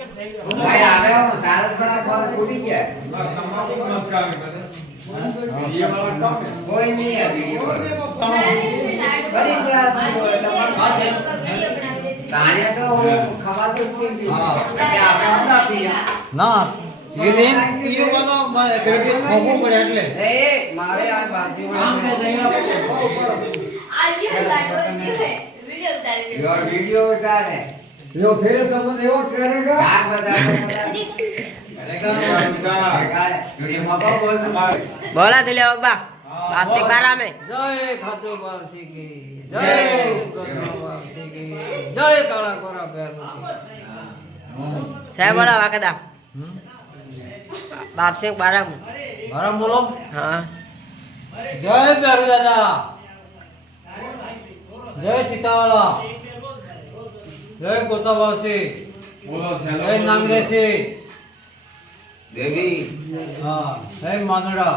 ભાઈ આવે સારસ બના કોલ પૂરી ગયા તમારો નમસ્કાર વિડિયો વાળા કામ કોઈ નહીં આ વિડિયો ઘણી રાત તાણ્યા તો ખવાતું જ નથી એટલે આપણે હતા પીએ ના એ દેન પીયો બધો મારે કે ખોખું પડે એટલે એ મારે આ બાસી આમ ને જઈવા યોર વિડિયો ઉતારે યો ફેરે તમે એવો કરેગા આ બધા बोला दिले बाबा बासी बारा में જય ખાતો બારસી કી જય ગોત્રો બારસી કી જય કાળા કોરા બેરુ saya बोला वाकदा बाप से बारा में મારા બોલો हाँ જય બેરુ દાદા જય સીતાવાલા જય ગોતા બારસી બોલો જય નાંગરેસી દેવી હા જય માનડા